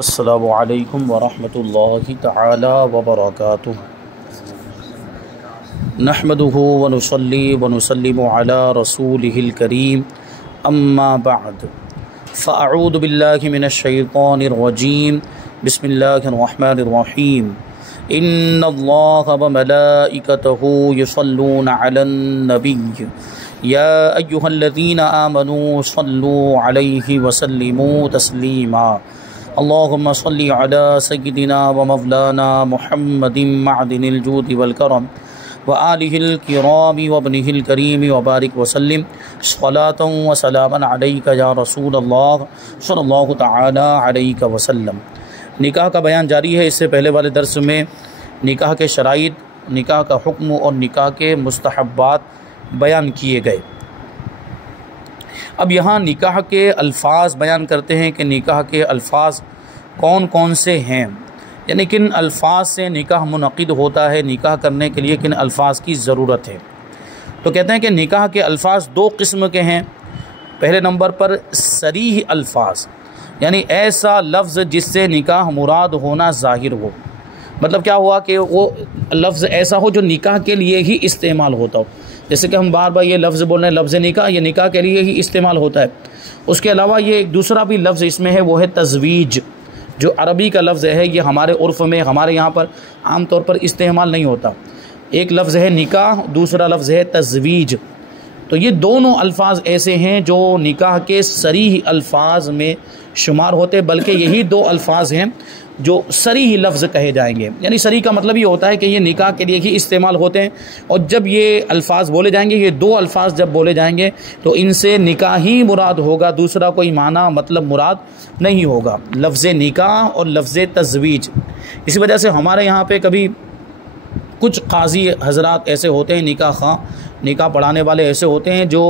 السلام علیکم ورحمۃ اللہ تعالی وبرکاتہ نحمدہ ونصلی ونسلم علی رسولہ الکریم اما بعد فاعوذ باللہ من الشیطان الرجیم بسم اللہ الرحمن الرحیم ان اللہ وملائکتہ یصلون علی النبی یا ایہا الذین آمنوا صلوا علیہ وسلموا تسلیما اللهم صل على سيدنا ومولانا محمد معدن الجود والكرم وآله الكرام وابنه الكريم وبارك وسلم صلاة وسلاما عليك يا رسول الله صلی اللہ تعالی علیہ وسلم۔ نکاح کا بیان جاری ہے۔ اس سے پہلے والے درس میں نکاح کے شرائط، نکاح کا حکم اور نکاح کے مستحبات بیان کیے گئے۔ اب یہاں نکاح کے الفاظ بیان کرتے ہیں کہ نکاح کے الفاظ کون کون سے ہیں، یعنی کن الفاظ سے نکاح منعقد ہوتا ہے، نکاح کرنے کے لیے کن الفاظ کی ضرورت ہے۔ تو کہتے ہیں کہ نکاح کے الفاظ دو قسم کے ہیں۔ پہلے نمبر پر صریح الفاظ، یعنی ایسا لفظ جس سے نکاح مراد ہونا ظاہر ہو۔ مطلب کیا ہوا کہ وہ لفظ ایسا ہو جو نکاح کے لیے ہی استعمال ہوتا ہو۔ جیسے کہ ہم بار بار یہ لفظ بول رہے ہیں، لفظ نکاح، یہ نکاح کے لیے ہی استعمال ہوتا ہے۔ اس کے علاوہ یہ ایک دوسرا بھی لفظ اس میں ہے، وہ ہے تزویج، جو عربی کا لفظ ہے۔ یہ ہمارے عرف میں، ہمارے یہاں پر عام طور پر استعمال نہیں ہوتا۔ ایک لفظ ہے نکاح، دوسرا لفظ ہے تزویج۔ تو یہ دونوں الفاظ ایسے ہیں جو نکاح کے صریح الفاظ میں شمار ہوتے، بلکہ یہی دو الفاظ ہیں جو صریح لفظ کہے جائیں گے۔ یعنی صریح کا مطلب یہ ہوتا ہے کہ یہ نکاح کے لیے ہی استعمال ہوتے ہیں، اور جب یہ الفاظ بولے جائیں گے، یہ دو الفاظ جب بولے جائیں گے تو ان سے نکاح ہی مراد ہوگا، دوسرا کوئی معنی مطلب مراد نہیں ہوگا، لفظ نکاح اور لفظ تزویج۔ اسی وجہ سے ہمارے یہاں پہ کبھی کچھ قاضی حضرات ایسے ہوتے ہیں، نکاح خواں، نکاح پڑھانے والے ایسے ہوتے ہیں جو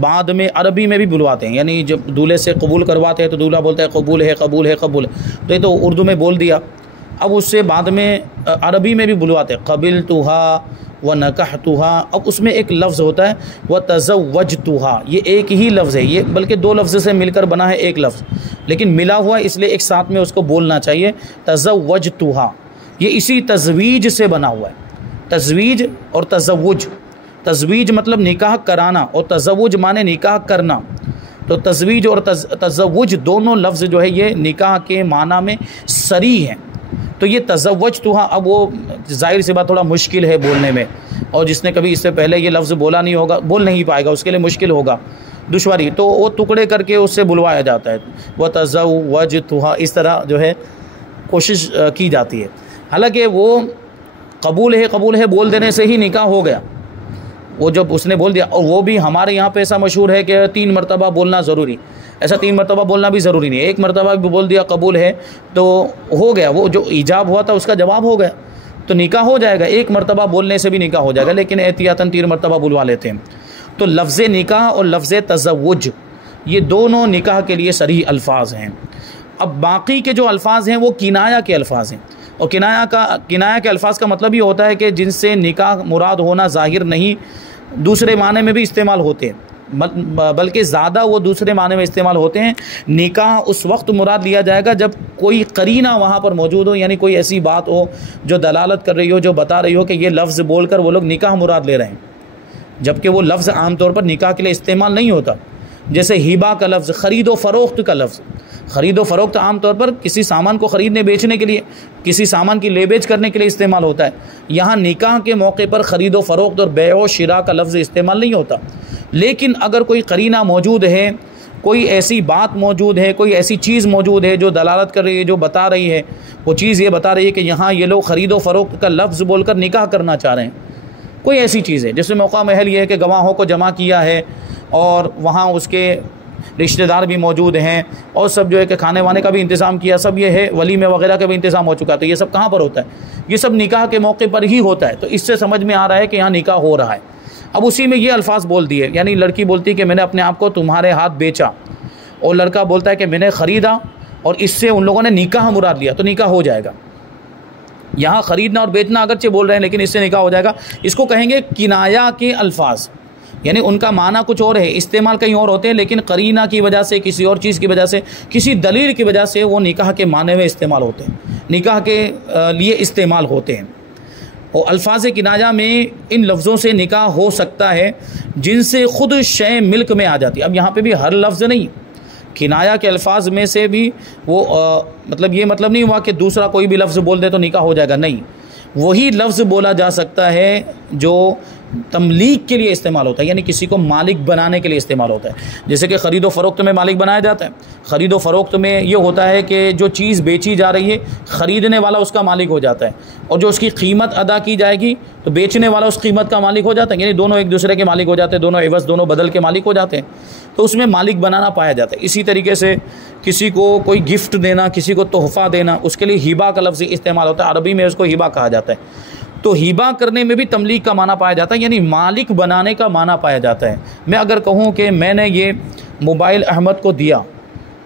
بعد میں عربی میں بھی بلواتے ہیں۔ یعنی جب دولہے سے قبول کرواتے ہیں تو دولہا بولتا ہے قبول ہے قبول ہے قبول ہے، تو یہ تو اردو میں بول دیا، اب اس سے بعد میں عربی میں بھی بلواتے ہیں قبلتها ونکحتها۔ اب اس میں ایک لفظ ہوتا ہے وتزوجتها، یہ ایک ہی لفظ ہے، یہ بلکہ دو لفظ سے مل کر بنا ہے ایک لفظ، لیکن ملا ہوا ہے، اس لیے ایک ساتھ میں اس کو بولنا چاہیے تزوجتها۔ یہ اسی تزویج سے بنا ہوا ہے، تزویج اور تزوج۔ تزویج مطلب نکاح کرانا، اور تزوج معنی نکاح کرنا۔ تو تزویج اور تزوج دونوں لفظ جو ہے یہ نکاح کے معنی میں صریح ہیں۔ تو یہ تزوجتها، اب وہ ظاہر سی بات تھوڑا مشکل ہے بولنے میں، اور جس نے کبھی اس سے پہلے یہ لفظ بولا نہیں ہوگا، بول نہیں پائے گا، اس کے لیے مشکل ہوگا، دشواری، تو وہ ٹکڑے کر کے اس سے بلوایا جاتا ہے، وہ تزوجتها، اس طرح جو ہے کوشش کی جاتی ہے۔ حالانکہ وہ قبول ہے بول دینے سے ہی نکاح ہو گیا، وہ جب اس نے بول دیا۔ اور وہ بھی ہمارے یہاں پہ ایسا مشہور ہے کہ 3 مرتبہ بولنا ضروری، ایسا 3 مرتبہ بولنا بھی ضروری نہیں، ایک مرتبہ بھی بول دیا قبول ہے تو ہو گیا، وہ جو ایجاب ہوا تھا اس کا جواب ہو گیا، تو نکاح ہو جائے گا۔ ایک مرتبہ بولنے سے بھی نکاح ہو جائے گا، لیکن احتیاطاً 3 مرتبہ بلوا لیتے ہیں۔ تو لفظ نکاح اور لفظ تزوج یہ دونوں نکاح کے لیے صریح الفاظ ہیں۔ اب باقی کے جو الفاظ ہیں وہ کنایا کے الفاظ ہیں، اور کنایا کے الفاظ کا مطلب یہ ہوتا ہے کہ جن سے نکاح مراد ہونا ظاہر نہیں، دوسرے معنی میں بھی استعمال ہوتے ہیں، بلکہ زیادہ وہ دوسرے معنی میں استعمال ہوتے ہیں۔ نکاح اس وقت مراد لیا جائے گا جب کوئی قرینہ وہاں پر موجود ہو، یعنی کوئی ایسی بات ہو جو دلالت کر رہی ہو، جو بتا رہی ہو کہ یہ لفظ بول کر وہ لوگ نکاح مراد لے رہے ہیں، جبکہ وہ لفظ عام طور پر نکاح کے لیے استعمال نہیں ہوتا۔ جیسے ہبہ کا لفظ، خرید و فروخت کا لفظ۔ خرید و فروخت عام طور پر کسی سامان کو خریدنے بیچنے کے لیے، کسی سامان کی لے بیچ کرنے کے لیے استعمال ہوتا ہے۔ یہاں نکاح کے موقع پر خرید و فروخت اور بیع و شراء کا لفظ استعمال نہیں ہوتا، لیکن اگر کوئی قرینہ موجود ہے، کوئی ایسی بات موجود ہے، کوئی ایسی چیز موجود ہے جو دلالت کر رہی ہے، جو بتا رہی ہے، وہ چیز یہ بتا رہی ہے کہ یہاں یہ لوگ خرید و فروخت کا لفظ بول کر نکاح کرنا چاہ رہے ہیں، کوئی ایسی چیز ہے جس میں موقع محل یہ ہے کہ گواہوں کو جمع کیا ہے، اور وہاں اس کے رشتہ دار بھی موجود ہیں، اور سب جو ہے کہ کھانے وانے کا بھی انتظام کیا، سب یہ ہے، ولیمے وغیرہ کا بھی انتظام ہو چکا، تو یہ سب کہاں پر ہوتا ہے؟ یہ سب نکاح کے موقع پر ہی ہوتا ہے۔ تو اس سے سمجھ میں آ رہا ہے کہ یہاں نکاح ہو رہا ہے۔ اب اسی میں یہ الفاظ بول دیے، یعنی لڑکی بولتی ہے کہ میں نے اپنے آپ کو تمہارے ہاتھ بیچا، اور لڑکا بولتا ہے کہ میں نے خریدا، اور اس سے ان لوگوں نے نکاح مراد لیا، تو نکاح ہو جائے گا۔ یہاں خریدنا اور بیچنا اگرچہ بول رہے ہیں، لیکن اس سے نکاح ہو جائے گا۔ اس کو کہیں گے کنایا کے الفاظ، یعنی ان کا معنی کچھ اور ہے، استعمال کہیں اور ہوتے ہیں، لیکن قرینہ کی وجہ سے، کسی اور چیز کی وجہ سے، کسی دلیل کی وجہ سے وہ نکاح کے معنی میں استعمال ہوتے ہیں، نکاح کے لیے استعمال ہوتے ہیں۔ اور الفاظ کنایہ میں ان لفظوں سے نکاح ہو سکتا ہے جن سے خود شے ملک میں آ جاتی ہے۔ اب یہاں پہ بھی ہر لفظ نہیں، کنایہ کے الفاظ میں سے بھی وہ مطلب یہ مطلب نہیں ہوا کہ دوسرا کوئی بھی لفظ بول دے تو نکاح ہو جائے گا، نہیں، وہی لفظ بولا جا سکتا ہے جو تملیک کے لیے استعمال ہوتا ہے، یعنی کسی کو مالک بنانے کے لیے استعمال ہوتا ہے۔ جیسے کہ خرید و فروخت میں مالک بنایا جاتا ہے، خرید و فروخت میں یہ ہوتا ہے کہ جو چیز بیچی جا رہی ہے خریدنے والا اس کا مالک ہو جاتا ہے، اور جو اس کی قیمت ادا کی جائے گی تو بیچنے والا اس قیمت کا مالک ہو جاتا ہے، یعنی دونوں ایک دوسرے کے مالک ہو جاتے ہیں، دونوں عوض، دونوں بدل کے مالک ہو جاتے ہیں، تو اس میں مالک بنانا پایا جاتا ہے۔ اسی طریقے سے کسی کو کوئی گفٹ دینا، کسی کو تحفہ دینا، اس کے لیے ہبہ کا لفظ استعمال ہوتا ہے، عربی میں اس کو ہبہ کہا جاتا ہے۔ تو ہبہ کرنے میں بھی تملیک کا معنی پایا جاتا ہے، یعنی مالک بنانے کا معنی پایا جاتا ہے۔ میں اگر کہوں کہ میں نے یہ موبائل احمد کو دیا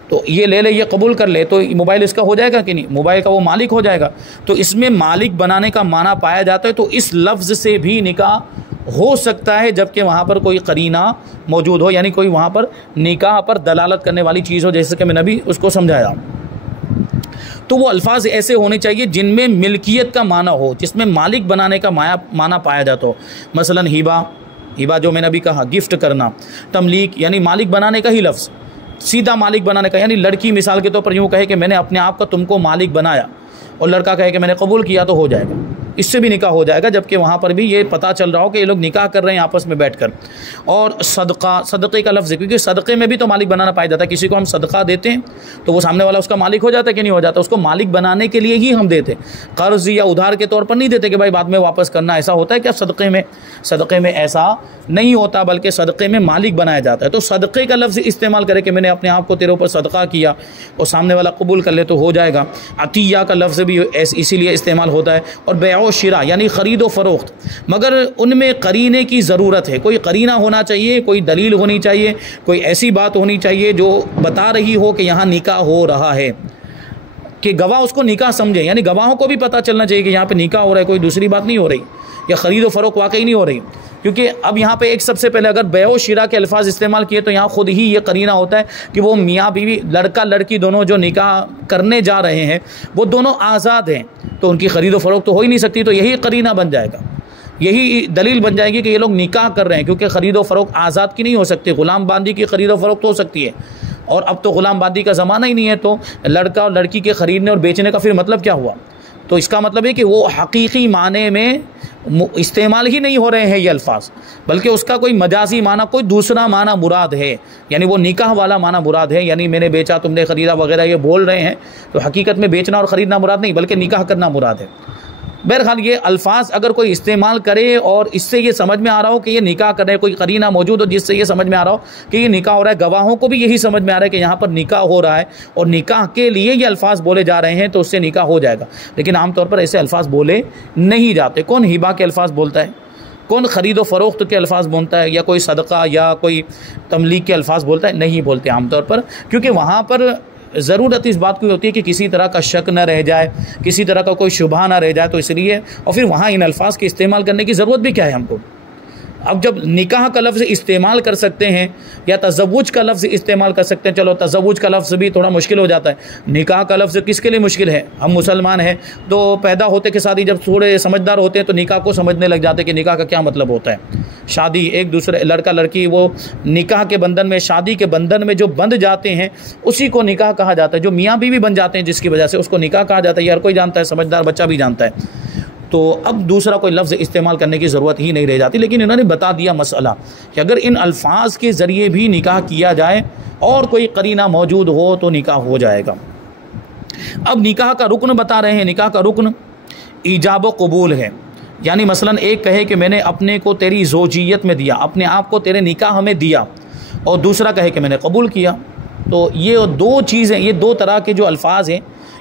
تو یہ لے لے، یہ قبول کر لے، تو موبائل اس کا ہو جائے گا کہ نہیں؟ موبائل کا وہ مالک ہو جائے گا۔ تو اس میں مالک بنانے کا معنی پایا جاتا ہے، تو اس لفظ سے بھی نکاح ہو سکتا ہے جبکہ وہاں پر کوئی قرینہ موجود ہو، یعنی کوئی وہاں پر نکاح پر دلالت کرنے والی چیز ہو، جیسے کہ میں نے ابھی اس کو سمجھایا۔ تو وہ الفاظ ایسے ہونے چاہیے جن میں ملکیت کا معنی ہو، جس میں مالک بنانے کا معنی پایا جاتا ہو۔ مثلا ہبہ جو میں نے ابھی کہا، گفٹ کرنا، تملیک یعنی مالک بنانے کا ہی لفظ، سیدھا مالک بنانے کا، یعنی لڑکی مثال کے طور پر یوں کہے کہ میں نے اپنے آپ کا تم کو مالک بنایا، اور لڑکا کہے کہ میں نے قبول کیا، تو ہو جائے گا، اس سے بھی نکاح ہو جائے گا، جبکہ وہاں پر بھی یہ پتہ چل رہا ہو کہ یہ لوگ نکاح کر رہے ہیں آپس میں بیٹھ کر۔ اور صدقے کا لفظ ہے، کیونکہ صدقے میں بھی تو مالک بنانا پایا جاتا ہے۔ کسی کو ہم صدقہ دیتے ہیں تو وہ سامنے والا اس کا مالک ہو جاتا ہے کہ نہیں ہو جاتا؟ اس کو مالک بنانے کے لیے ہی ہم دیتے، قرض یا ادھار کے طور پر نہیں دیتے کہ بھائی بعد میں واپس کرنا۔ ایسا ہوتا ہے کیا صدقے میں ایسا نہیں ہوتا، بلکہ صدقے میں مالک بنایا جاتا ہے۔ تو صدقے کا لفظ استعمال کرے کہ میں نے اپنے آپ کو تیرے اوپر صدقہ کیا، اور سامنے والا قبول کر لے تو ہو جائے گا۔ عطیہ کا لفظ بھی اسی لیے استعمال ہوتا ہے۔ اور بیع و شراء یعنی خرید و فروخت، مگر ان میں قرینے کی ضرورت ہے، کوئی قرینہ ہونا چاہیے، کوئی دلیل ہونی چاہیے، کوئی ایسی بات ہونی چاہیے جو بتا رہی ہو کہ یہاں نکاح ہو رہا ہے، کہ گواہ اس کو نکاح سمجھے، یعنی گواہوں کو بھی پتہ چلنا چاہیے کہ یہاں پہ نکاح ہو رہا ہے، کوئی دوسری بات نہیں ہو رہی، یا خرید و فروخت واقعی نہیں ہو رہی۔ کیونکہ اب یہاں پہ ایک سب سے پہلے اگر بیع و شراء کے الفاظ استعمال کیے تو یہاں خود ہی یہ قرینہ ہوتا ہے کہ وہ میاں بیوی، لڑکا لڑکی دونوں جو نکاح کرنے جا رہے ہیں وہ دونوں آزاد ہیں، تو ان کی خرید و فروخت تو ہو ہی نہیں سکتی، تو یہی قرینہ بن جائے گا، یہی دلیل بن جائے گی کہ یہ لوگ نکاح کر رہے ہیں، کیونکہ خرید و فروخت آزاد کی نہیں ہو سکتی، غلام باندھی کی خرید و فروخت ہو سکتی ہے، اور اب تو غلام باندھی کا زمانہ ہی نہیں ہے، تو لڑکا اور لڑکی کے خریدنے اور بیچنے کا پھر مطلب کیا ہوا؟ تو اس کا مطلب ہے کہ وہ حقیقی معنی میں استعمال ہی نہیں ہو رہے ہیں یہ الفاظ، بلکہ اس کا کوئی مجازی معنی، کوئی دوسرا معنی مراد ہے، یعنی وہ نکاح والا معنی مراد ہے، یعنی میں نے بیچا تم نے خریدا وغیرہ یہ بول رہے ہیں، تو حقیقت میں بیچنا اور خریدنا مراد نہیں بلکہ نکاح کرنا مراد ہے۔ بہرحال یہ الفاظ اگر کوئی استعمال کرے اور اس سے یہ سمجھ میں آ رہا ہو کہ یہ نکاح کر رہے ہیں، کوئی قرینہ موجود ہو جس سے یہ سمجھ میں آ رہا ہو کہ یہ نکاح ہو رہا ہے، گواہوں کو بھی یہی سمجھ میں آ رہا ہے کہ یہاں پر نکاح ہو رہا ہے اور نکاح کے لیے یہ الفاظ بولے جا رہے ہیں، تو اس سے نکاح ہو جائے گا۔ لیکن عام طور پر ایسے الفاظ بولے نہیں جاتے۔ کون ہبہ کے الفاظ بولتا ہے؟ کون خرید و فروخت کے الفاظ بولتا ہے؟ یا کوئی صدقہ یا کوئی تملیک کے الفاظ بولتا ہے؟ نہیں بولتے عام طور پر، کیونکہ وہاں پر ضرورت اس بات کی ہوتی ہے کہ کسی طرح کا شک نہ رہ جائے، کسی طرح کا کوئی شبہ نہ رہ جائے، تو اس لیے، اور پھر وہاں ان الفاظ کے استعمال کرنے کی ضرورت بھی کیا ہے ہم کو؟ اب جب نکاح کا لفظ استعمال کر سکتے ہیں یا تزوج کا لفظ استعمال کر سکتے ہیں، چلو تزوج کا لفظ بھی تھوڑا مشکل ہو جاتا ہے، نکاح کا لفظ کس کے لیے مشکل ہے؟ ہم مسلمان ہیں تو پیدا ہوتے کے ساتھ ہی جب تھوڑے سمجھدار ہوتے ہیں تو نکاح کو سمجھنے لگ جاتے ہیں کہ نکاح کا کیا مطلب ہوتا ہے۔ شادی، ایک دوسرے لڑکا لڑکی وہ نکاح کے بندھن میں، شادی کے بندھن میں جو بندھ جاتے ہیں اسی کو نکاح کہا جاتا ہے، جو میاں بیوی بن جاتے ہیں جس کی وجہ سے اس کو نکاح کہا جاتا ہے، یہ ہر کوئی جانتا ہے، سمجھدار بچہ بھی جانتا ہے۔ تو اب دوسرا کوئی لفظ استعمال کرنے کی ضرورت ہی نہیں رہ جاتی، لیکن انہوں نے بتا دیا مسئلہ کہ اگر ان الفاظ کے ذریعے بھی نکاح کیا جائے اور کوئی قرینہ موجود ہو تو نکاح ہو جائے گا۔ اب نکاح کا رکن بتا رہے ہیں۔ نکاح کا رکن ایجاب و قبول ہے، یعنی مثلا ایک کہے کہ میں نے اپنے کو تیری زوجیت میں دیا، اپنے آپ کو تیرے نکاح میں دیا، اور دوسرا کہے کہ میں نے قبول کیا، تو یہ دو چیزیں، یہ دو طرح کے جو الفاظ ہیں،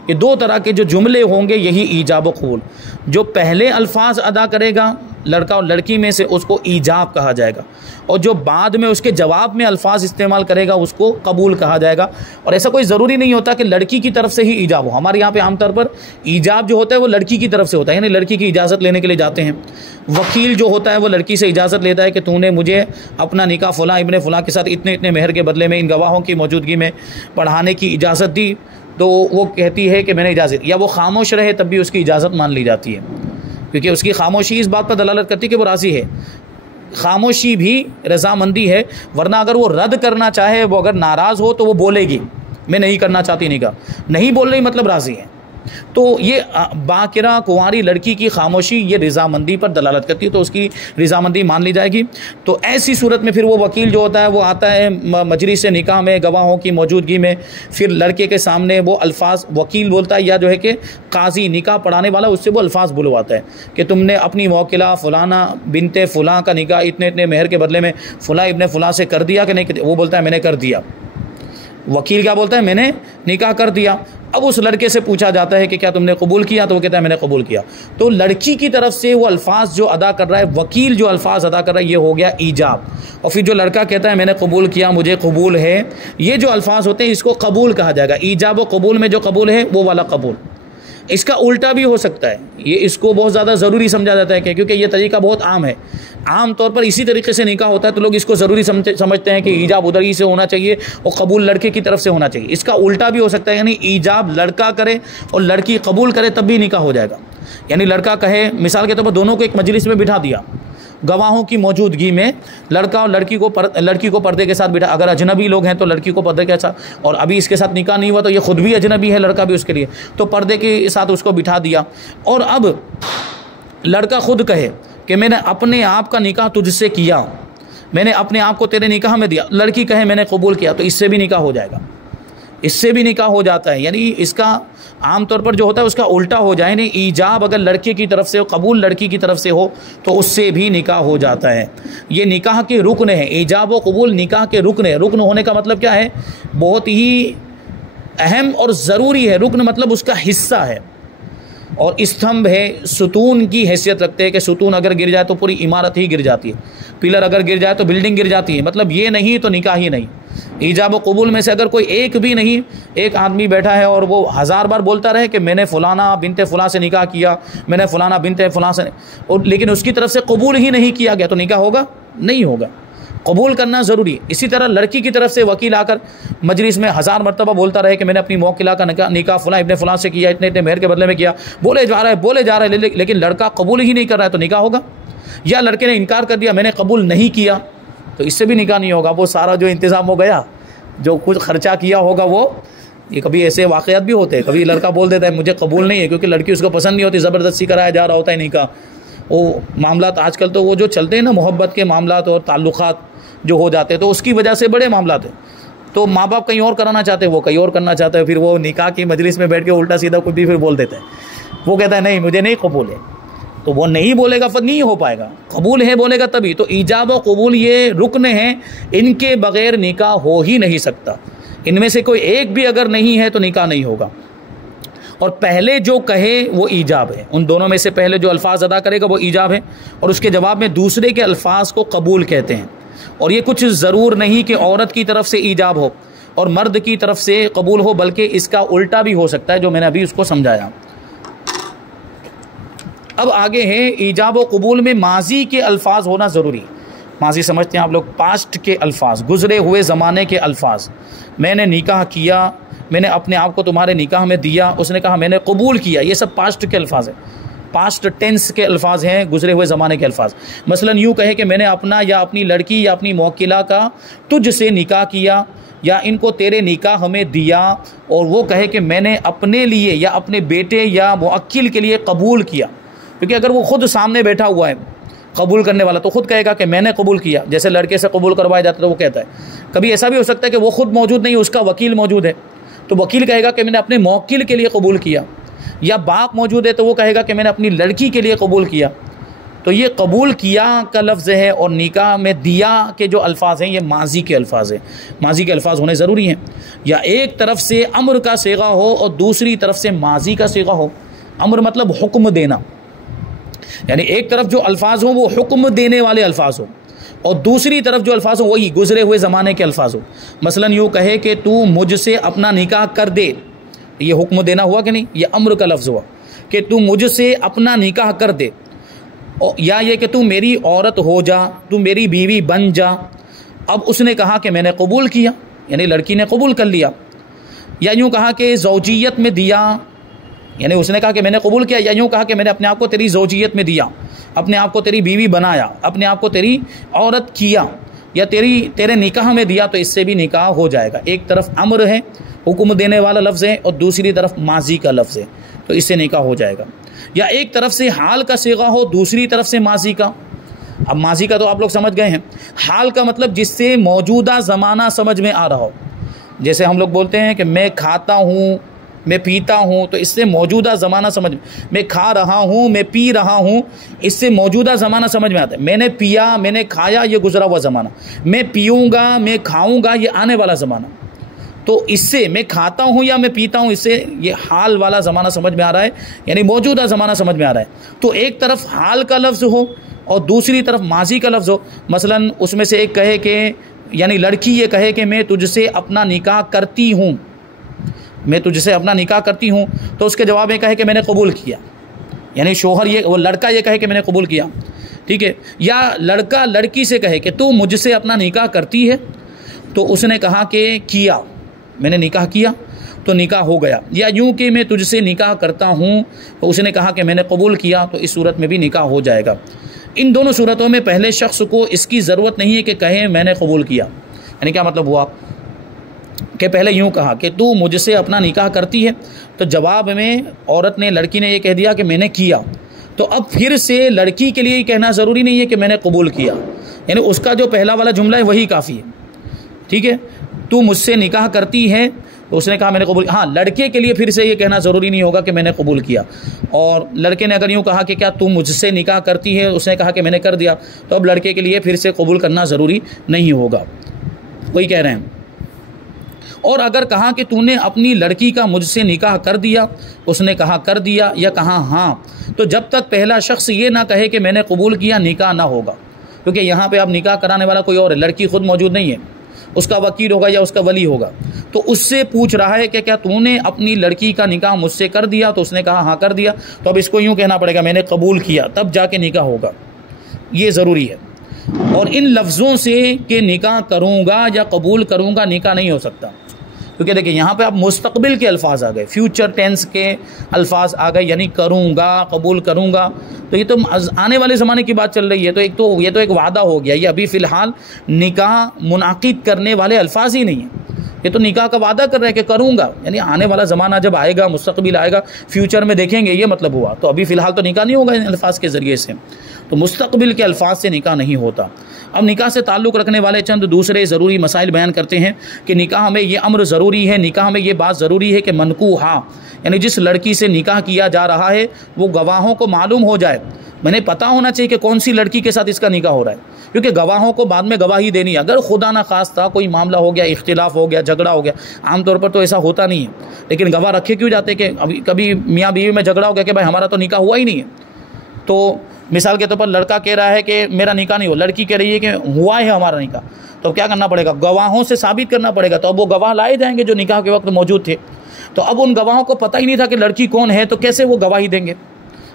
یہ دو طرح کے جو جملے ہوں گے، یہی ایجاب و قبول۔ جو پہلے الفاظ ادا کرے گا لڑکا اور لڑکی میں سے اس کو ایجاب کہا جائے گا، اور جو بعد میں اس کے جواب میں الفاظ استعمال کرے گا اس کو قبول کہا جائے گا۔ اور ایسا کوئی ضروری نہیں ہوتا کہ لڑکی کی طرف سے ہی ایجاب ہو، ہمارے یہاں پہ عام طور پر ایجاب جو ہوتا ہے وہ لڑکی کی طرف سے ہوتا ہے، یعنی لڑکی کی اجازت لینے کے لیے جاتے ہیں۔ وکیل جو ہوتا ہے وہ لڑکی سے اجازت لیتا ہے کہ تو نے مجھے اپنا نکاح فلاں ابن فلاں کے ساتھ اتنے مہر کے بدلے میں ان گواہوں کی موجودگی میں پڑھانے کی اجازت دی، تو وہ کہتی ہے کہ میں نے اجازت، یا وہ خاموش رہے تب بھی اس کی اجازت مان لی جاتی ہے، کیونکہ اس کی خاموشی اس بات پر دلالت کرتی ہے کہ وہ راضی ہے، خاموشی بھی رضامندی ہے۔ ورنہ اگر وہ رد کرنا چاہے، وہ اگر ناراض ہو تو وہ بولے گی میں نہیں کرنا چاہتی نکاح، نہیں بول رہی مطلب راضی ہے۔ تو یہ باکرہ کنواری لڑکی کی خاموشی یہ رضامندی پر دلالت کرتی ہے، تو اس کی رضامندی مان لی جائے گی۔ تو ایسی صورت میں پھر وہ وکیل جو ہوتا ہے وہ آتا ہے مجلس نکاح میں گواہوں کی موجودگی میں، پھر لڑکے کے سامنے وہ الفاظ وکیل بولتا ہے، یا جو ہے کہ قاضی نکاح پڑھانے والا اس سے وہ الفاظ بلواتا ہے کہ تم نے اپنی موکلہ فلانا بنت فلاں کا نکاح اتنے مہر کے بدلے میں فلاں ابن فلاں سے کر دیا کہ نہیں؟ وہ بولتا ہے میں نے کر دیا۔ وکیل کیا بولتا ہے؟ میں نے نکاح کر دیا۔ اب اس لڑکے سے پوچھا جاتا ہے کہ کیا تم نے قبول کیا؟ تو وہ کہتا ہے میں نے قبول کیا۔ تو لڑکی کی طرف سے وہ الفاظ جو ادا کر رہا ہے، وکیل جو الفاظ ادا کر رہا ہے، یہ ہو گیا ایجاب۔ اور پھر جو لڑکا کہتا ہے میں نے قبول کیا، مجھے قبول ہے، یہ جو الفاظ ہوتے ہیں اس کو قبول کہا جائے گا۔ ایجاب و قبول میں جو قبول ہے وہ والا قبول۔ اس کا الٹا بھی ہو سکتا ہے، یہ اس کو بہت زیادہ ضروری سمجھا جاتا ہے کیونکہ یہ طریقہ بہت عام ہے، عام طور پر اسی طریقے سے نکاح ہوتا ہے، تو لوگ اس کو ضروری سمجھتے ہیں کہ ایجاب ادھر ہی سے ہونا چاہیے اور قبول لڑکے کی طرف سے ہونا چاہیے۔ اس کا الٹا بھی ہو سکتا ہے، یعنی ایجاب لڑکا کرے اور لڑکی قبول کرے تب بھی نکاح ہو جائے گا۔ یعنی لڑکا کہے، مثال کے طور پر دونوں کو ایک مجلس میں بٹھا دیا گواہوں کی موجودگی میں، لڑکا اور لڑکی کو پردے کے ساتھ بٹھا، اگر اجنبی لوگ ہیں تو لڑکی کو پردے کے ساتھ، اور ابھی اس کے ساتھ نکاح نہیں ہوا تو یہ خود بھی اجنبی ہے، لڑکا بھی اس کے لیے، تو پردے کے ساتھ اس کو بٹھا دیا۔ اور اب لڑکا خود کہے کہ میں نے اپنے آپ کا نکاح تجھ سے کیا، میں نے اپنے آپ کو تیرے نکاح میں دیا، لڑکی کہے میں نے قبول کیا، تو اس سے بھی نکاح ہو جائے گا، اس سے بھی نکاح ہو جاتا ہے۔ یعنی اس کا عام طور پر جو ہوتا ہے اس کا الٹا ہو جائے، یعنی ایجاب اگر لڑکے کی طرف سے ہو، قبول لڑکی کی طرف سے ہو تو اس سے بھی نکاح ہو جاتا ہے۔ یہ نکاح کے رکن ہے، ایجاب و قبول نکاح کے رکن ہے۔ رکن ہونے کا مطلب کیا ہے؟ بہت ہی اہم اور ضروری ہے۔ رکن مطلب اس کا حصہ ہے، اور استمبھ ہے، ستون کی حیثیت رکھتے ہیں کہ ستون اگر گر جائے تو پوری عمارت ہی گر جاتی ہے، پلر اگر گر جائے تو بلڈنگ گر جاتی ہے، مطلب یہ نہیں تو نکاح ہی نہیں۔ ایجاب و قبول میں سے اگر کوئی ایک بھی نہیں، ایک آدمی بیٹھا ہے اور وہ 1000 بار بولتا رہے کہ میں نے فلانا بنت فلاں سے نکاح کیا، میں نے فلانا بنت فلاں سے، لیکن اس کی طرف سے قبول ہی نہیں کیا گیا، تو نکاح ہوگا؟ نہیں ہوگا۔ قبول کرنا ضروری ہے۔ اسی طرح لڑکی کی طرف سے وکیل آ کر مجلس میں 1000 مرتبہ بولتا رہے کہ میں نے اپنی موکلہ کا نکاح فلاں ابن فلاں سے کیا، اتنے مہر کے بدلے میں کیا، بولے جا رہا ہے، لیکن لڑکا قبول ہی نہیں کر رہا ہے، تو نکاح ہوگا؟ یا لڑکے نے انکار کر دیا میں نے قبول نہیں کیا، تو اس سے بھی نکاح نہیں ہوگا۔ وہ سارا جو انتظام ہو گیا، جو کچھ خرچہ کیا ہوگا وہ، یہ کبھی ایسے واقعات بھی ہوتے ہیں، کبھی لڑکا بول دیتا ہے مجھے قبول نہیں ہے کیونکہ لڑکی اس کو پسند نہیں ہوتی، زبردستی کرایا جا رہا ہوتا ہے نکاح۔ وہ معاملات آج کل تو وہ جو چلتے ہیں نا، محبت کے معاملات اور تعلقات جو ہو جاتے ہیں، تو اس کی وجہ سے بڑے معاملات ہیں۔ تو ماں باپ کہیں اور کرانا چاہتے ہیں، وہ کہیں اور کرنا چاہتے ہیں، پھر وہ نکاح کی مجلس میں بیٹھ کے الٹا سیدھا کچھ بھی پھر بول دیتے ہیں۔ وہ کہتا ہے نہیں مجھے نہیں قبول ہے، تو وہ نہیں بولے گا، پھر نہیں ہو پائے گا۔ قبول ہے بولے گا تبھی۔ تو ایجاب و قبول یہ رکن ہیں، ان کے بغیر نکاح ہو ہی نہیں سکتا۔ ان میں سے کوئی ایک بھی اگر نہیں ہے تو نکاح نہیں ہوگا۔ اور پہلے جو کہے وہ ایجاب ہے، ان دونوں میں سے پہلے جو الفاظ ادا کرے گا وہ ایجاب ہے، اور اس کے جواب میں دوسرے کے الفاظ کو قبول کہتے ہیں۔ اور یہ کچھ ضرور نہیں کہ عورت کی طرف سے ایجاب ہو اور مرد کی طرف سے قبول ہو، بلکہ اس کا الٹا بھی ہو سکتا ہے، جو میں نے ابھی اس کو سمجھایا۔ اب آگے ہے ایجاب و قبول میں ماضی کے الفاظ ہونا ضروری۔ ماضی سمجھتے ہیں آپ لوگ، پاسٹ کے الفاظ، گزرے ہوئے زمانے کے الفاظ۔ میں نے نکاح کیا، میں نے اپنے آپ کو تمہارے نکاح میں دیا، اس نے کہا میں نے قبول کیا، یہ سب پاسٹ کے الفاظ ہیں، پاسٹ ٹینس کے الفاظ ہیں، گزرے ہوئے زمانے کے الفاظ۔ مثلا یوں کہے کہ میں نے اپنا یا اپنی لڑکی یا اپنی موکلہ کا تجھ سے نکاح کیا، یا ان کو تیرے نکاح ہمیں دیا، اور وہ کہے کہ میں نے اپنے لیے یا اپنے بیٹے یا موکل کے لیے قبول کیا، کیونکہ اگر وہ خود سامنے بیٹھا ہوا ہے قبول کرنے والا تو خود کہے گا کہ میں نے قبول کیا، جیسے لڑکے سے قبول کروایا جاتا ہے تو وہ کہتا ہے۔ کبھی ایسا بھی ہو سکتا ہے کہ وہ خود موجود نہیں، اس کا وکیل موجود ہے، تو وکیل کہے گا کہ میں نے اپنے موکل کے لیے قبول کیا، یا باپ موجود ہے تو وہ کہے گا کہ میں نے اپنی لڑکی کے لیے قبول کیا۔ تو یہ قبول کیا کا لفظ ہے، اور نکاح میں دیا کے جو الفاظ ہیں یہ ماضی کے الفاظ ہیں، ماضی کے الفاظ ہونے ضروری ہیں۔ یا ایک طرف سے امر کا صیغہ ہو اور دوسری طرف سے ماضی کا صیغہ ہو۔ امر مطلب حکم دینا، یعنی ایک طرف جو الفاظ ہوں وہ حکم دینے والے الفاظ ہوں اور دوسری طرف جو الفاظ ہوں وہی گزرے ہوئے زمانے کے الفاظ ہوں. مثلا یوں کہے کہ تو مجھ سے اپنا نکاح کر دے, یہ حکم دینا ہوا کہ نہیں, یہ امر کا لفظ ہوا کہ تو مجھ سے اپنا نکاح کر دے, یا یہ کہ تو میری عورت ہو جا, تو میری بیوی بن جا. اب اس نے کہا کہ میں نے قبول کیا, یعنی لڑکی نے قبول کر لیا. یا یوں کہا کہ زوجیت میں دیا, یعنی اس نے کہا کہ میں نے قبول کیا, یا یوں کہا کہ میں نے اپنے آپ کو تیری زوجیت میں دیا, اپنے آپ کو تیری بیوی بنایا, اپنے آپ کو تیری عورت کیا, یا تیرے نکاح میں دیا, تو اس سے بھی نکاح ہو جائے گا. ایک طرف امر ہے, حکم دینے والا لفظ ہے, اور دوسری طرف ماضی کا لفظ ہے, تو اس سے نکاح ہو جائے گا. یا ایک طرف سے حال کا صیغہ ہو, دوسری طرف سے ماضی کا. اب ماضی کا تو آپ لوگ سمجھ گئے ہیں. حال کا مطلب جس سے موجودہ زمانہ سمجھ میں آ رہا ہو. جیسے ہم لوگ بولتے ہیں کہ میں کھاتا ہوں, میں پیتا ہوں, تو اس سے موجودہ زمانہ سمجھ میں کھا رہا ہوں, میں پی رہا ہوں, اس سے موجودہ زمانہ سمجھ میں آتا ہے. میں نے پیا, میں نے کھایا, یہ گزرا ہوا زمانہ. میں پیوں گا, میں کھاؤں گا, یہ آنے والا زمانہ. تو اس سے میں کھاتا ہوں یا میں پیتا ہوں, اس سے یہ حال والا زمانہ سمجھ میں آ رہا ہے, یعنی موجودہ زمانہ سمجھ میں آ رہا ہے. تو ایک طرف حال کا لفظ ہو اور دوسری طرف ماضی کا لفظ ہو. مثلا اس میں سے ایک کہے کہ, یعنی لڑکی یہ کہے کہ میں تجھ سے اپنا نکاح کرتی ہوں, میں تجھ سے اپنا نکاح کرتی ہوں, تو اس کے جواب میں کہے کہ میں نے قبول کیا. یعنی شوہر وہ لڑکا یہ کہے کہ میں نے قبول کیا, ٹھیک ہے. یا لڑکا لڑکی سے کہے کہ تو مجھ سے اپنا نکاح کرتی ہے, تو اس نے کہا کہ کیا, میں نے نکاح کیا, تو نکاح ہو گیا. یا یوں کہ میں تجھ سے نکاح کرتا ہوں, تو اس نے کہا کہ میں نے قبول کیا, تو اس صورت میں بھی نکاح ہو جائے گا. ان دونوں صورتوں میں پہلے شخص کو اس کی ضرورت نہیں ہے کہ کہیں میں نے قبول کیا. یعنی کیا مطلب ہوا کہ پہلے یوں کہا کہ تو مجھ سے اپنا نکاح کرتی ہے, تو جواب میں عورت نے, لڑکی نے یہ کہہ دیا کہ میں نے کیا. تو اب پھر سے لڑکی کے لیے یہ کہنا ضروری نہیں ہے کہ میں نے قبول کیا, یعنی اس کا جو پہلا والا جملہ ہے وہی کافی ہے, ٹھیک ہے. تو مجھ سے نکاح کرتی ہے, تو اس نے کہا میں نے قبول. ہاں, لڑکے کے لیے پھر سے یہ کہنا ضروری نہیں ہوگا کہ میں نے قبول کیا. اور لڑکے نے اگر یوں کہا کہ کیا تم مجھ سے نکاح کرتی ہے, اس نے کہا کہ میں نے کر دیا, تو اب لڑکے کے لیے پھر سے قبول کرنا ضروری نہیں ہوگا. وہی کہہ رہے ہیں. اور اگر کہا کہ تو نے اپنی لڑکی کا مجھ سے نکاح کر دیا, اس نے کہا کر دیا یا کہا ہاں, تو جب تک پہلا شخص یہ نہ کہے کہ میں نے قبول کیا, نکاح نہ ہوگا. کیونکہ یہاں پہ اب نکاح کرانے والا کوئی اور ہے, لڑکی خود موجود نہیں ہے, اس کا وکیل ہوگا یا اس کا ولی ہوگا. تو اس سے پوچھ رہا ہے کہ کیا تو نے اپنی لڑکی کا نکاح مجھ سے کر دیا, تو اس نے کہا ہاں کر دیا. تو اب اس کو یوں کہنا پڑے گا میں نے قبول کیا, تب جا کے نکاح ہوگا. یہ ضروری ہے. اور ان لفظوں سے کہ نکاح کروں گا یا قبول کروں گا, نکاح نہیں ہو سکتا. کیونکہ دیکھیں یہاں پہ اب مستقبل کے الفاظ آ گئے, فیوچر ٹینس کے الفاظ آ گئے, یعنی کروں گا, قبول کروں گا. تو یہ تو آنے والے زمانے کی بات چل رہی ہے. تو یہ تو ایک وعدہ ہو گیا. یہ ابھی فی الحال نکاح منعقد کرنے والے الفاظ ہی نہیں ہیں. یہ تو نکاح کا وعدہ کر رہے ہیں کہ کروں گا, یعنی آنے والا زمانہ جب آئے گا, مستقبل آئے گا, فیوچر میں دیکھیں گے, یہ مطلب ہوا. تو ابھی فی الحال تو نکاح نہیں ہوگا ان الفاظ کے ذریعے سے. تو مستقبل کے الفاظ سے نکاح نہیں ہوتا. اب نکاح سے تعلق رکھنے والے چند دوسرے ضروری مسائل بیان کرتے ہیں کہ نکاح میں یہ امر ضروری ہے, نکاح میں یہ بات ضروری ہے کہ منکوحہ, یعنی جس لڑکی سے نکاح کیا جا رہا ہے وہ گواہوں کو معلوم ہو جائے. میں نے پتہ ہونا چاہیے کہ کون سی لڑکی کے ساتھ اس کا نکاح ہو رہا ہے, کیونکہ گواہوں کو بعد میں گواہی دینی ہے. اگر خدا نہ خواستہ کوئی معاملہ ہو گیا, اختلاف ہو گیا, جھگڑا ہو گیا, عام طور پر تو ایسا ہوتا نہیں ہے, لیکن گواہ رکھے کیوں جاتے کہ کبھی میاں بیوی میں جھگڑا ہو گیا کہ بھائی ہمارا تو نکاح ہوا ہی نہیں ہے. تو مثال کے طور پر لڑکا کہہ رہا ہے کہ میرا نکاح نہیں ہوا, لڑکی کہہ رہی ہے کہ ہوا ہے ہمارا نکاح. تو کیا کرنا پڑے گا, گواہوں سے ثابت کرنا پڑے گا. تو اب وہ گواہ لائے جائیں گے جو نکاح کے وقت موجود تھے. تو اب ان گواہوں کو پتہ ہی نہیں تھا کہ لڑکی کون ہے, تو کیسے وہ گواہی دیں گے,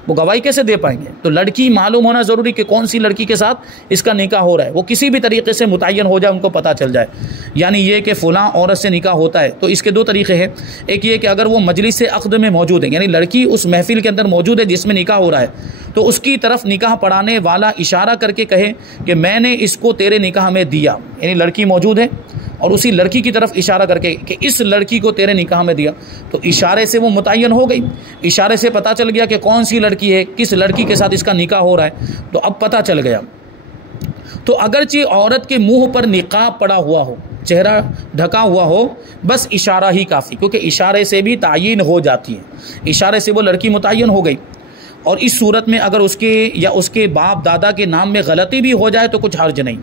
وہ گواہی کیسے دے پائیں گے. تو لڑکی معلوم ہونا ضروری کہ کون سی لڑکی کے ساتھ اس کا نکاح ہو رہا ہے, وہ کسی بھی طریقے سے متعین ہو جائے, ان کو پتہ چل جائے. یعنی یہ کہ فلاں عورت سے نکاح ہوتا ہے. تو اس کے دو طریقے ہیں. ایک یہ کہ اگر وہ مجلس عقد میں موجود ہے, یعنی لڑکی اس محفل کے اندر موجود ہے جس میں نکاح ہو رہا ہے, تو اس کی طرف نکاح پڑھانے والا اشارہ کر کے کہے کہ میں نے اس کو تیرے نکاح میں دیا, یعنی لڑکی موجود ہے اور اسی لڑکی کی طرف اشارہ کر کے کہ اس لڑکی کو تیرے نکاح میں دیا. تو اشارے سے وہ متعین ہو گئی, اشارے سے پتہ چل گیا کہ کون سی لڑکی ہے, کس لڑکی کے ساتھ اس کا نکاح ہو رہا ہے. تو اب پتہ چل گیا. تو اگرچہ عورت کے منہ پر نقاب پڑا ہوا ہو, چہرہ ڈھکا ہوا ہو, بس اشارہ ہی کافی, کیونکہ اشارے سے بھی تعین ہو جاتی ہے. اشارے سے وہ لڑکی متعین ہو گئی. اور اس صورت میں اگر اس کے یا اس کے باپ دادا کے نام میں غلطی بھی ہو جائے تو کچھ حرج نہیں.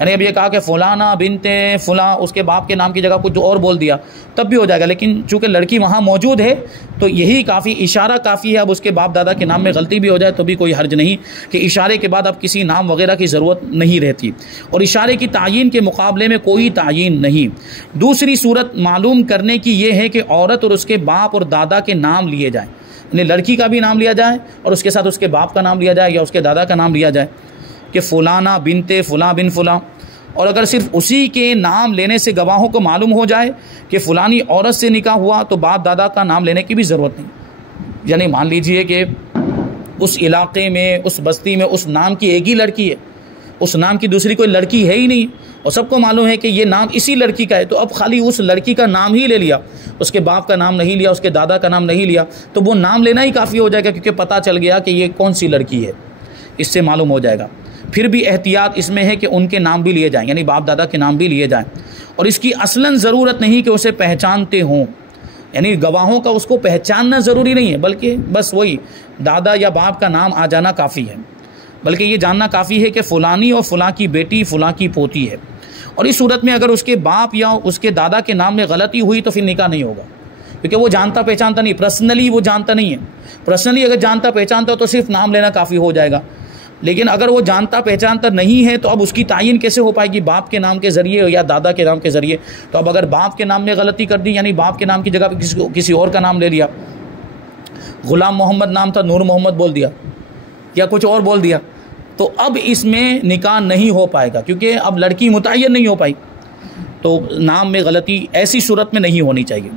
یعنی اب یہ کہا کہ فلانا بنت فلاں، اس کے باپ کے نام کی جگہ کچھ اور بول دیا تب بھی ہو جائے گا، لیکن چونکہ لڑکی وہاں موجود ہے تو یہی کافی، اشارہ کافی ہے۔ اب اس کے باپ دادا کے نام میں غلطی بھی ہو جائے تو بھی کوئی حرج نہیں، کہ اشارے کے بعد اب کسی نام وغیرہ کی ضرورت نہیں رہتی، اور اشارے کی تعیین کے مقابلے میں کوئی تعیین نہیں۔ دوسری صورت معلوم کرنے کی یہ ہے کہ عورت اور اس کے باپ اور دادا کے نام لیے جائیں، یعنی لڑکی کا بھی نام لیا جائے اور اس کے ساتھ اس کے باپ کا نام لیا جائے یا اس کے دادا کا نام لیا جائے، کہ فلانا بنت فلاں بن فلاں۔ اور اگر صرف اسی کے نام لینے سے گواہوں کو معلوم ہو جائے کہ فلانی عورت سے نکاح ہوا تو باپ دادا کا نام لینے کی بھی ضرورت نہیں۔ یعنی مان لیجئے کہ اس علاقے میں، اس بستی میں اس نام کی ایک ہی لڑکی ہے، اس نام کی دوسری کوئی لڑکی ہے ہی نہیں، اور سب کو معلوم ہے کہ یہ نام اسی لڑکی کا ہے، تو اب خالی اس لڑکی کا نام ہی لے لیا، اس کے باپ کا نام نہیں لیا، اس کے دادا کا نام نہیں لیا، تو وہ نام لینا ہی کافی ہو جائے گا، کیونکہ پتہ چل گیا کہ یہ کون سی لڑکی ہے، اس سے معلوم ہو جائے گا۔ پھر بھی احتیاط اس میں ہے کہ ان کے نام بھی لیے جائیں، یعنی باپ دادا کے نام بھی لیے جائیں، اور اس کی اصلاً ضرورت نہیں کہ اسے پہچانتے ہوں، یعنی گواہوں کا اس کو پہچاننا ضروری نہیں ہے، بلکہ بس وہی دادا یا باپ کا نام آ جانا کافی ہے، بلکہ یہ جاننا کافی ہے کہ فلانی اور فلاں کی بیٹی فلاں کی پوتی ہے۔ اور اس صورت میں اگر اس کے باپ یا اس کے دادا کے نام میں غلطی ہوئی تو پھر نکاح نہیں ہوگا، کیونکہ وہ جانتا پہچانتا نہیں، پرسنلی وہ جانتا نہیں ہے۔ پرسنلی اگر جانتا پہچانتا تو صرف نام لینا کافی ہو جائے گا، لیکن اگر وہ جانتا پہچانتا نہیں ہے تو اب اس کی تعین کیسے ہو پائے گی؟ باپ کے نام کے ذریعے یا دادا کے نام کے ذریعے۔ تو اب اگر باپ کے نام میں غلطی کر دی، یعنی باپ کے نام کی جگہ پہ کسی اور کا نام لے لیا، غلام محمد نام تھا، نور محمد بول دیا یا کچھ اور بول دیا، تو اب اس میں نکاح نہیں ہو پائے گا، کیونکہ اب لڑکی متعین نہیں ہو پائی، تو نام میں غلطی ایسی صورت میں نہیں ہونی چاہیے۔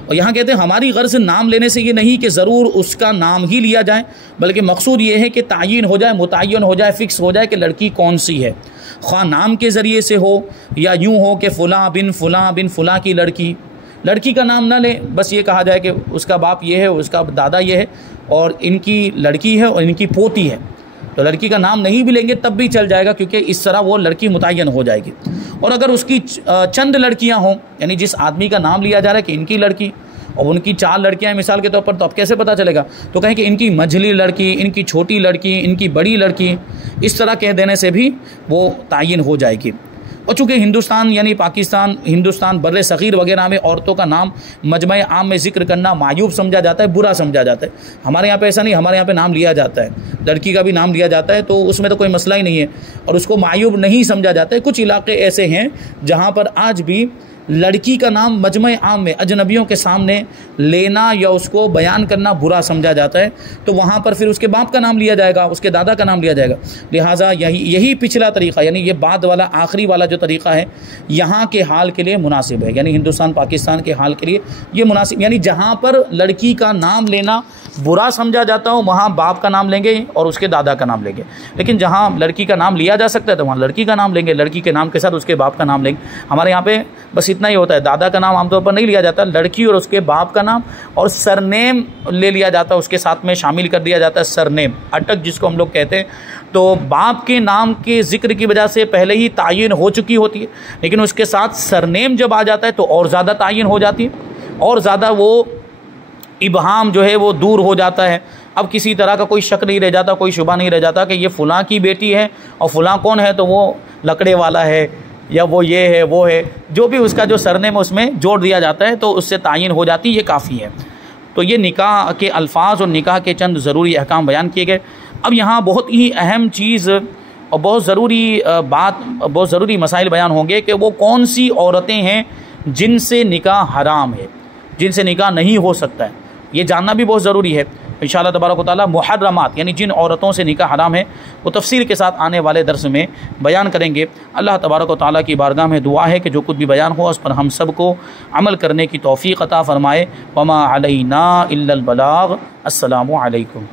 اور یہاں کہتے ہیں ہماری غرض نام لینے سے یہ نہیں کہ ضرور اس کا نام ہی لیا جائے، بلکہ مقصود یہ ہے کہ تعین ہو جائے، متعین ہو جائے، فکس ہو جائے کہ لڑکی کون سی ہے، خواہ نام کے ذریعے سے ہو یا یوں ہو کہ فلاں بن فلاں کی لڑکی کا نام نہ لیں، بس یہ کہا جائے کہ اس کا باپ یہ ہے، اس کا دادا یہ ہے، اور ان کی لڑکی ہے اور ان کی پوتی ہے، تو لڑکی کا نام نہیں بھی لیں گے تب بھی چل جائے گا، کیونکہ اس طرح وہ لڑکی متعین ہو جائے گی۔ اور اگر اس کی چند لڑکیاں ہوں، یعنی جس آدمی کا نام لیا جا رہا ہے کہ ان کی لڑکی، اور ان کی 4 لڑکیاں ہیں مثال کے طور پر، تو اب کیسے پتہ چلے گا؟ تو کہیں کہ ان کی منجھلی لڑکی، ان کی چھوٹی لڑکی، ان کی بڑی لڑکی، اس طرح کہہ دینے سے بھی وہ تعین ہو جائے گی۔ اور چونکہ ہندوستان یعنی پاکستان، ہندوستان بر صغیر وغیرہ میں عورتوں کا نام مجمع عام میں ذکر کرنا معیوب سمجھا جاتا ہے، برا سمجھا جاتا ہے۔ ہمارے یہاں پہ ایسا نہیں، ہمارے یہاں پہ نام لیا جاتا ہے، لڑکی کا بھی نام لیا جاتا ہے، تو اس میں تو کوئی مسئلہ ہی نہیں ہے اور اس کو معیوب نہیں سمجھا جاتا ہے۔ کچھ علاقے ایسے ہیں جہاں پر آج بھی لڑکی کا نام مجمع عام میں اجنبیوں کے سامنے لینا یا اس کو بیان کرنا برا سمجھا جاتا ہے، تو وہاں پر پھر اس کے باپ کا نام لیا جائے گا، اس کے دادا کا نام لیا جائے گا۔ لہٰذا یہی پچھلا طریقہ، یعنی یہ بعد والا آخری والا جو طریقہ ہے یہاں کے حال کے لیے مناسب ہے، یعنی ہندوستان پاکستان کے حال کے لیے یہ مناسب، یعنی جہاں پر لڑکی کا نام لینا برا سمجھا جاتا ہو وہاں باپ کا نام لیں گے اور اس کے دادا کا نام لیں گے، لیکن جہاں لڑکی کا نام لیا جا سکتا ہے تو وہاں لڑکی کا نام لیں گے، لڑکی کے نام کے ساتھ اس کے باپ کا نام لیں گے۔ ہمارے یہاں پہ بس اتنا ہی ہوتا ہے، دادا کا نام عام طور پر نہیں لیا جاتا، لڑکی اور اس کے باپ کا نام اور سرنیم لے لیا جاتا ہے، اس کے ساتھ میں شامل کر دیا جاتا ہے سرنیم، اٹک جس کو ہم لوگ کہتے ہیں۔ تو باپ کے نام کے ذکر کی وجہ سے پہلے ہی تعین ہو چکی ہوتی ہے، لیکن اس کے ساتھ سرنیم جب آ جاتا ہے تو اور زیادہ تعین ہو جاتی ہے، اور زیادہ وہ ابہام جو ہے وہ دور ہو جاتا ہے۔ اب کسی طرح کا کوئی شک نہیں رہ جاتا، کوئی شبہ نہیں رہ جاتا کہ یہ فلاں کی بیٹی ہے اور فلاں کون ہے، تو وہ لکڑے والا ہے یا وہ یہ ہے وہ ہے، جو بھی اس کا جو سرنیم اس میں جوڑ دیا جاتا ہے تو اس سے تعین ہو جاتی، یہ کافی ہے۔ تو یہ نکاح کے الفاظ اور نکاح کے چند ضروری احکام بیان کیے گئے۔ اب یہاں بہت ہی اہم چیز اور بہت ضروری مسائل بیان ہوں گے کہ وہ کون سی عورتیں ہیں جن سے نکاح حرام ہے، جن سے نکاح نہیں ہو سکتا ہے، یہ جاننا بھی بہت ضروری ہے۔ انشاءاللہ تبارک و تعالیٰ محرمات یعنی جن عورتوں سے نکاح حرام ہے وہ تفصیل کے ساتھ آنے والے درس میں بیان کریں گے۔ اللہ تبارک و تعالیٰ کی بارگاہ میں دعا ہے کہ جو کچھ بھی بیان ہو اس پر ہم سب کو عمل کرنے کی توفیق عطا فرمائے۔ وما علینا الا البلاغ۔ السلام علیکم۔